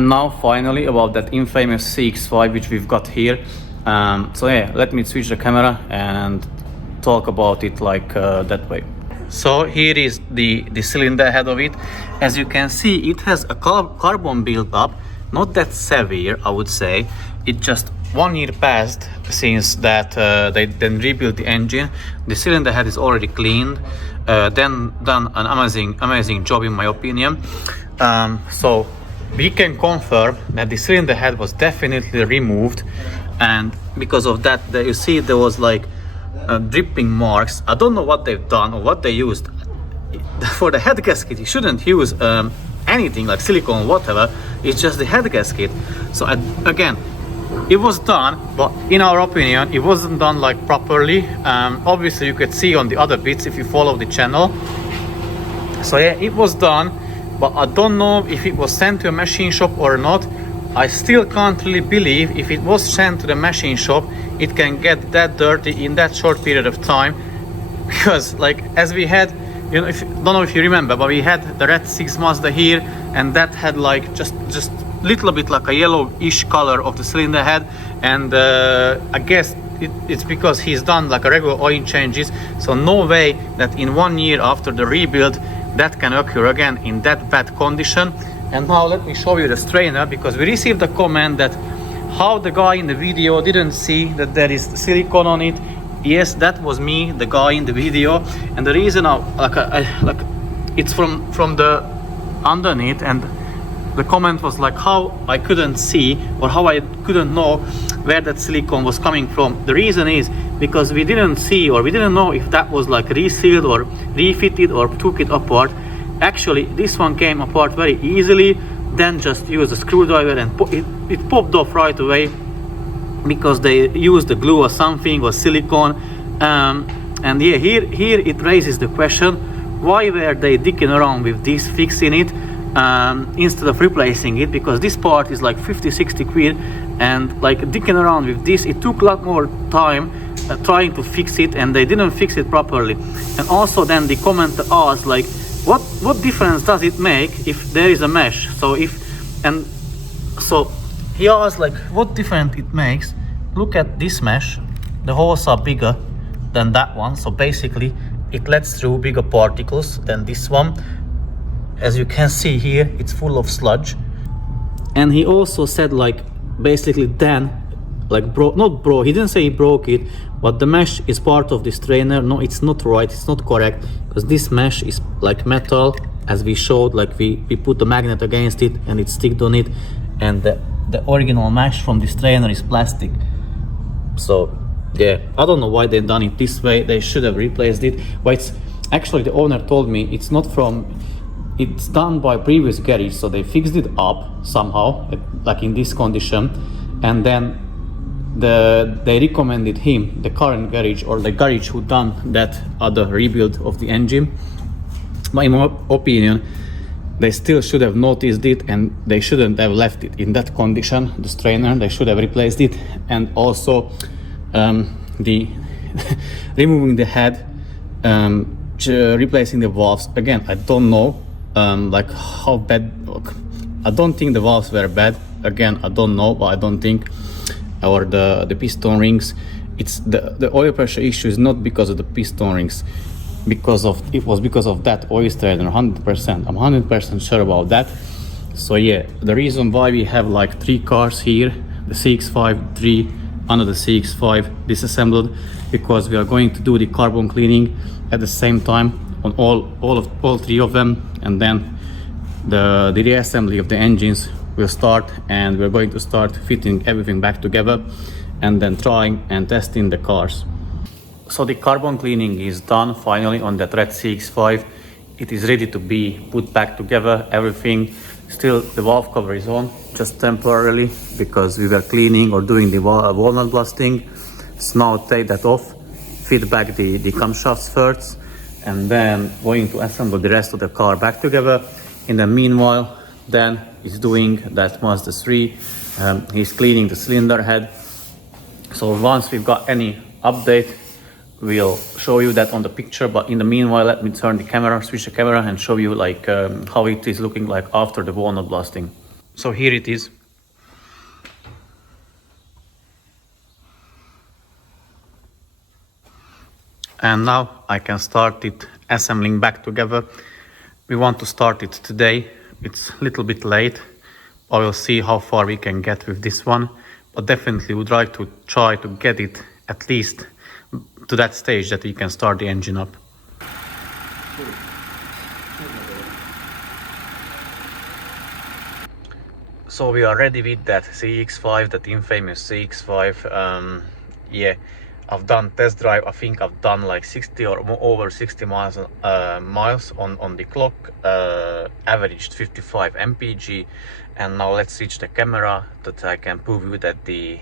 Now finally about that infamous CX-5 which we've got here. So yeah, let me switch the camera and talk about it like that way. So here is the cylinder head of it. As you can see, it has a carbon build up, not that severe I would say. It just 1 year passed since that they then rebuilt the engine. The cylinder head is already cleaned, then done an amazing job in my opinion. So we can confirm that the cylinder head was definitely removed, and because of that, you see there was like dripping marks. I don't know what they've done or what they used. For the head gasket, you shouldn't use anything like silicone or whatever. It's just the head gasket. So again, it was done, but in our opinion, it wasn't done like properly. Obviously, you could see on the other bits if you follow the channel. So yeah, it was done, but I don't know if it was sent to a machine shop or not. I still can't really believe if it was sent to the machine shop, it can get that dirty in that short period of time. Because like as we had, you know, don't know if you remember, but we had the Red 6 Mazda here, and that had like just little bit like a yellowish color of the cylinder head, and I guess it's because he's done like a regular oil changes, so no way that in 1 year after the rebuild that can occur again in that bad condition. And now let me show you the strainer, because we received a comment that how the guy in the video didn't see that there is silicone on it. Yes, that was me, the guy in the video, and the reason like it's from the underneath, and the comment was like how I couldn't see or how I couldn't know where that silicone was coming from. The reason is because we didn't see or we didn't know if that was like resealed or refitted or took it apart. Actually, this one came apart very easily, then just use a screwdriver and it popped off right away, because they used the glue or something or silicone. And yeah, here it raises the question, why were they dicking around with this, fixing it instead of replacing it? Because this part is like 50-60 quid, and like dicking around with this, it took a lot more time trying to fix it, and they didn't fix it properly. And also then the commenter asked like, what difference does it make if there is a mesh? So he asked like, what difference it makes? Look at this mesh, the holes are bigger than that one, so basically it lets through bigger particles than this one. As you can see here, it's full of sludge. And he also said like, basically then, like he didn't say he broke it, but the mesh is part of the strainer. No, it's not right, it's not correct, because this mesh is like metal, as we showed, like we put the magnet against it and it sticked on it, and the original mesh from the strainer is plastic. So yeah, I don't know why they done it this way. They should have replaced it. But it's actually, the owner told me it's not from, it's done by previous garage, so they fixed it up somehow, like in this condition, and then they recommended him, the current garage or the garage who done that other rebuild of the engine. But in my opinion, they still should have noticed it, and they shouldn't have left it in that condition, the strainer. They should have replaced it. And also the removing the head, replacing the valves. Again, I don't know like how bad. I don't think the valves were bad. Again, I don't know, but I don't think, or the piston rings. It's the oil pressure issue is not because of the piston rings, it was because of that oil strainer, 100%. I'm 100% sure about that. So yeah, the reason why we have like 3 cars here, the CX-5, 3 another CX-5 disassembled, because we are going to do the carbon cleaning at the same time on all 3 of them, and then the reassembly of the engines will start, and we're going to start fitting everything back together and then trying and testing the cars. So the carbon cleaning is done finally on that Red CX-5. It is ready to be put back together, everything. Still the valve cover is on, just temporarily, because we were cleaning or doing the walnut blasting. So now take that off, fit back the camshafts first, and then going to assemble the rest of the car back together. In the meanwhile, Dan is doing that Mazda 3. He's cleaning the cylinder head. So once we've got any update, we'll show you that on the picture. But in the meanwhile, let me turn the camera, switch the camera, and show you like how it is looking like after the walnut blasting. So here it is. And now I can start it assembling back together. We want to start it today. It's a little bit late. I will see how far we can get with this one, but definitely would like to try to get it at least to that stage that we can start the engine up. So we are ready with that CX-5, that infamous CX-5. Yeah, I've done test drive. I think I've done like 60 or over 60 miles on the clock, averaged 55 mpg. And now let's switch the camera that I can prove you that the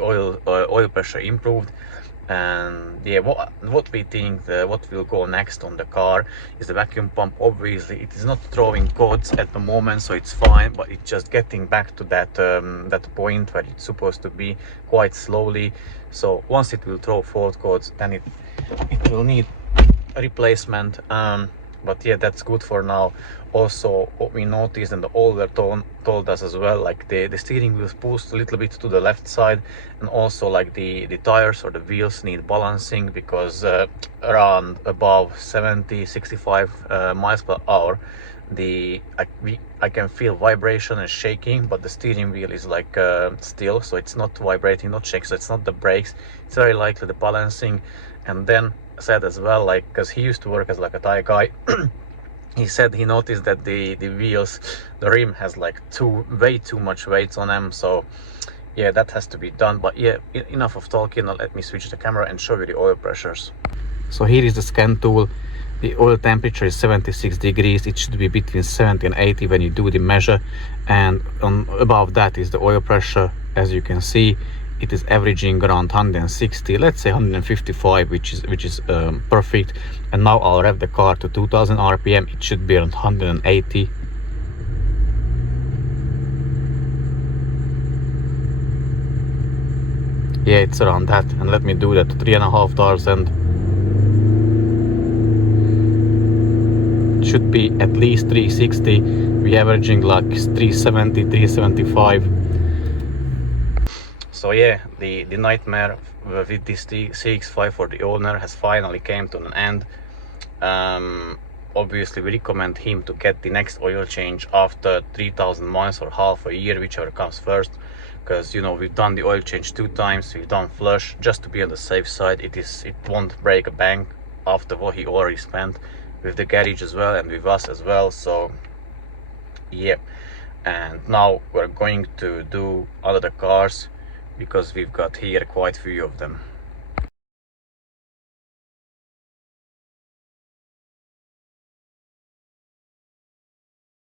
oil pressure improved. And yeah, what we think what will go next on the car is the vacuum pump. Obviously it is not throwing codes at the moment, so it's fine, but it's just getting back to that that point where it's supposed to be, quite slowly. So once it will throw fault codes, then it will need a replacement. But yeah, that's good for now. Also, what we noticed, and the older told us as well, like the steering wheel pulls a little bit to the left side, and also like the tires or the wheels need balancing, because around above 65 miles per hour, I can feel vibration and shaking, but the steering wheel is like still, so it's not vibrating, not shaking. So it's not the brakes, it's very likely the balancing. And then said as well, like, because he used to work as like a Thai guy, he said he noticed that the wheels, the rim has like way too much weight on them. So yeah, that has to be done. But yeah, enough of talking. Now let me switch the camera and show you the oil pressures. So here is the scan tool. The oil temperature is 76 degrees. It should be between 70 and 80 when you do the measure, and above that is the oil pressure. As you can see, it is averaging around 160, let's say 155, which is perfect. And now I'll rev the car to 2000 rpm. It should be around 180. Yeah, it's around that. And let me do that to 3,500. Should be at least 360. We're averaging like 370, 375. So yeah, the nightmare with this CX-5 for the owner has finally came to an end. Obviously we recommend him to get the next oil change after 3,000 miles or half a year, whichever comes first, because you know we've done the oil change 2 times, we've done flush just to be on the safe side. It won't break a bank after what he already spent with the garage as well and with us as well. So yeah, and now we're going to do other cars, because we've got here quite a few of them.